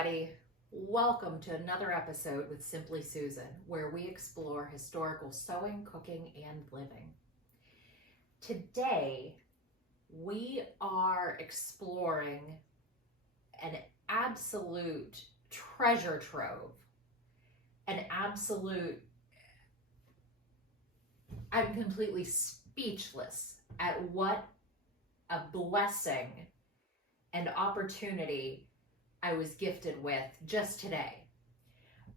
everybody. Welcome to another episode with Simply Susan, where we explore historical sewing, cooking, and living. Today, we are exploring an absolute treasure trove, I'm completely speechless at what a blessing and opportunity I was gifted with just today.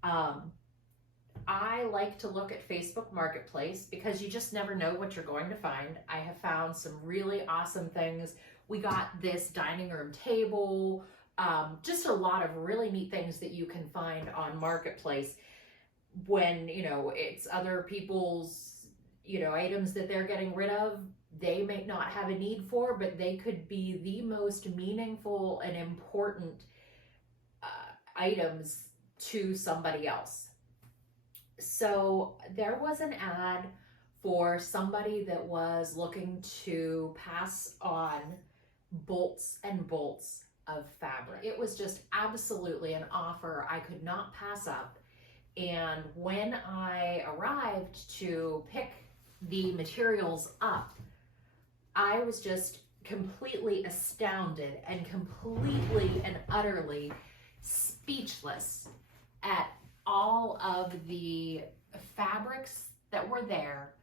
I like to look at Facebook Marketplace because you just never know what you're going to find. I have found some really awesome things. We got this dining room table, just a lot of really neat things that you can find on Marketplace when, it's other people's, items that they're getting rid of. They may not have a need for, but they could be the most meaningful and important items to somebody else. So there was an ad for somebody that was looking to pass on bolts and bolts of fabric. It was just absolutely an offer I could not pass up. And when I arrived to pick the materials up, I was just completely astounded and completely and utterly speechless at all of the fabrics that were there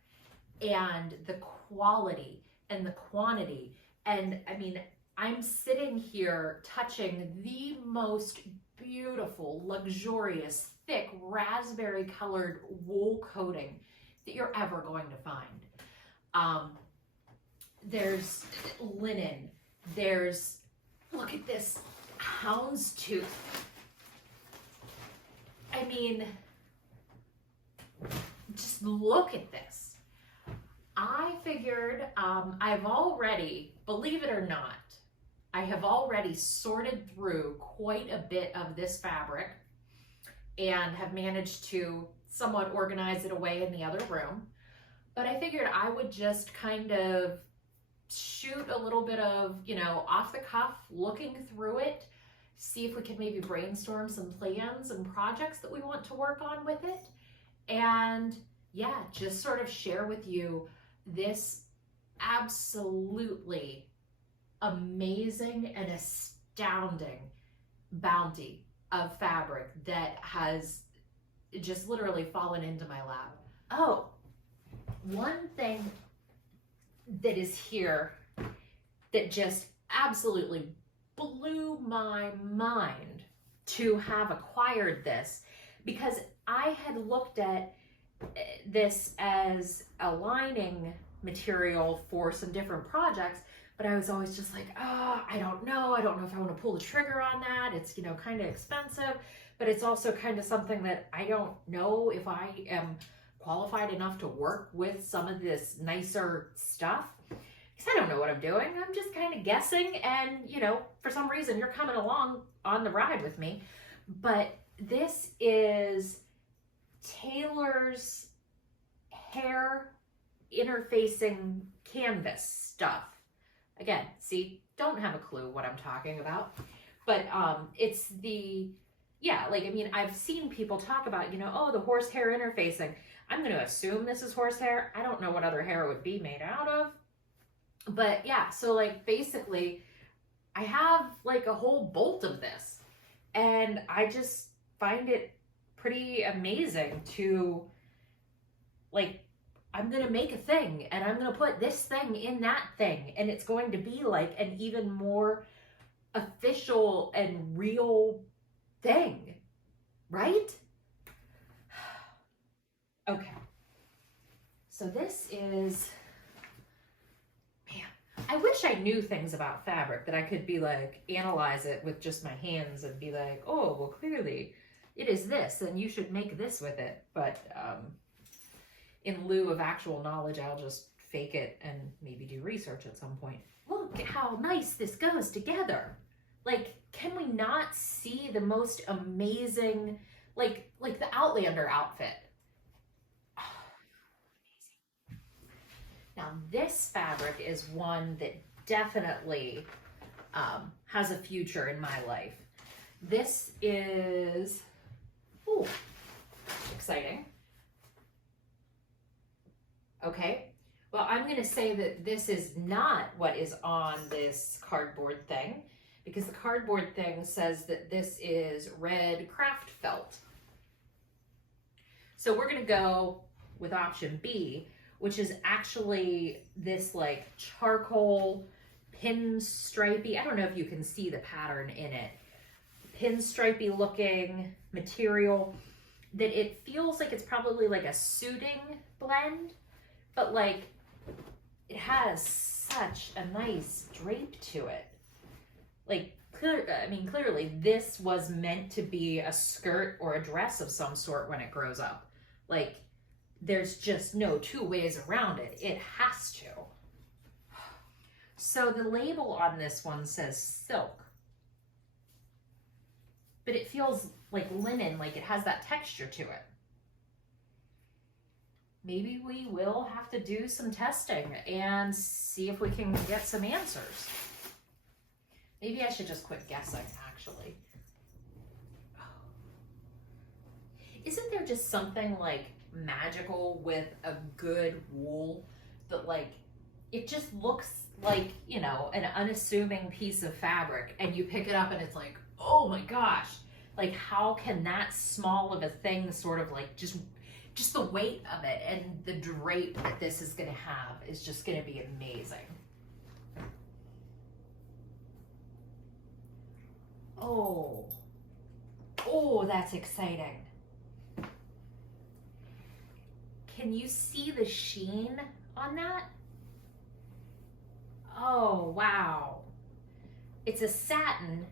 and the quality and the quantity. And I mean, I'm sitting here touching the most beautiful, luxurious, thick, raspberry colored wool coating that you're ever going to find. There's linen, look at this houndstooth. I mean, just look at this. I figured I've already, believe it or not, I have already sorted through quite a bit of this fabric and have managed to somewhat organize it away in the other room. But I figured I would just kind of shoot a little bit of, off the cuff, looking through it, see if we could maybe brainstorm some plans and projects that we want to work on with it. And yeah, just sort of share with you this absolutely amazing and astounding bounty of fabric that has just literally fallen into my lap. Oh, one thing that is here that just absolutely blew my mind to have acquired this, because I had looked at this as a lining material for some different projects, but I was always just like, I don't know if I want to pull the trigger on that. It's, kind of expensive, but it's also kind of something that I don't know if I am qualified enough to work with some of this nicer stuff. Because I don't know what I'm doing. I'm just kind of guessing, and for some reason you're coming along on the ride with me. But this is Taylor's hair interfacing canvas stuff. Again, see, don't have a clue what I'm talking about. But it's I've seen people talk about, the horsehair interfacing. I'm going to assume this is horsehair. I don't know what other hair it would be made out of. But yeah, so basically I have a whole bolt of this, and I just find it pretty amazing to I'm going to make a thing, and I'm going to put this thing in that thing, and it's going to be an even more official and real thing, right? Okay. So this is, I wish I knew things about fabric that I could be analyze it with just my hands and be like, oh, well, clearly it is this, and you should make this with it. But in lieu of actual knowledge, I'll just fake it and maybe do research at some point. Look at how nice this goes together. Can we not see the most amazing, like the Outlander outfit? Now, this fabric is one that definitely has a future in my life. This is, ooh, exciting. Okay, well, I'm going to say that this is not what is on this cardboard thing, because the cardboard thing says that this is red craft felt. So we're going to go with option B, which is actually this like charcoal pinstripey, I don't know if you can see the pattern in it, pinstripey looking material that it feels like it's probably like a suiting blend, but like it has such a nice drape to it. Like clearly this was meant to be a skirt or a dress of some sort when it grows up. Like there's just no two ways around it. It has to. So the label on this one says silk, but it feels like linen, like it has that texture to it. Maybe we will have to do some testing and see if we can get some answers. Maybe I should just quit guessing, actually. Isn't there just something like magical with a good wool that like, it just looks like, you know, an unassuming piece of fabric, and you pick it up and it's like, oh my gosh, like how can that small of a thing sort of like just the weight of it and the drape that this is going to have is just going to be amazing. Oh, that's exciting. Can you see the sheen on that? Oh, wow. It's a satin.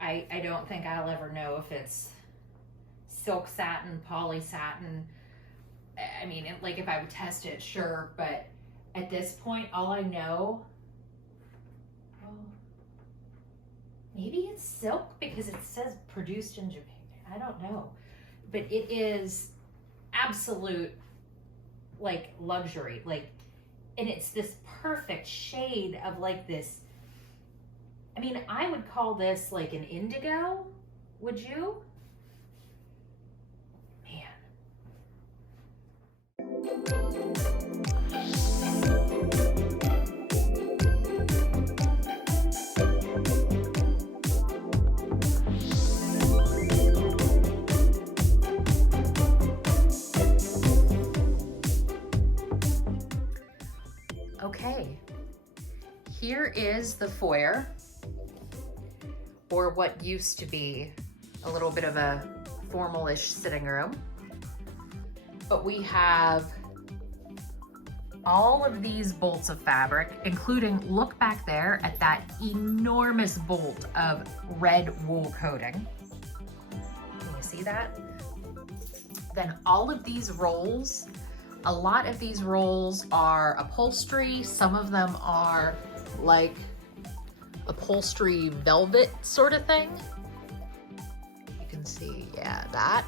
I don't think I'll ever know if it's silk satin, poly satin. I mean, like if I would test it, sure, but at this point, all I know, maybe it's silk because it says produced in Japan. I don't know, but it is absolute like luxury, like, and it's this perfect shade of like this. I mean, I would call this like an indigo. Would you? Okay, here is the foyer, or what used to be a little bit of a formal-ish sitting room. But we have all of these bolts of fabric, including, look back there at that enormous bolt of red wool coating. Can you see that? Then all of these rolls, a lot of these rolls are upholstery. Some of them are like upholstery velvet sort of thing. You can see, yeah, that.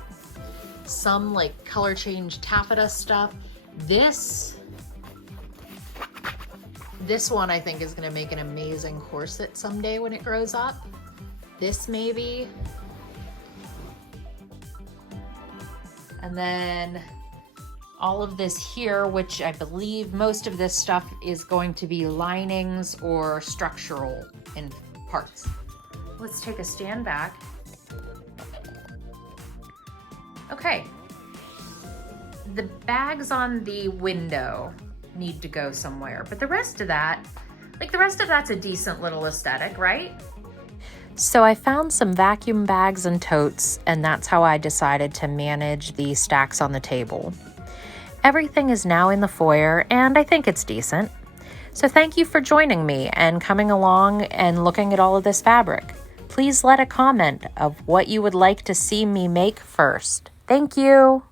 Some like color change taffeta stuff. This one I think is gonna make an amazing corset someday when it grows up. This maybe. And then all of this here, which I believe most of this stuff is going to be linings or structural in parts. Let's take a stand back. Okay, the bags on the window need to go somewhere, but the rest of that's a decent little aesthetic, right? So I found some vacuum bags and totes, and that's how I decided to manage the stacks on the table. Everything is now in the foyer, and I think it's decent. So thank you for joining me and coming along and looking at all of this fabric. Please let a comment of what you would like to see me make first. Thank you.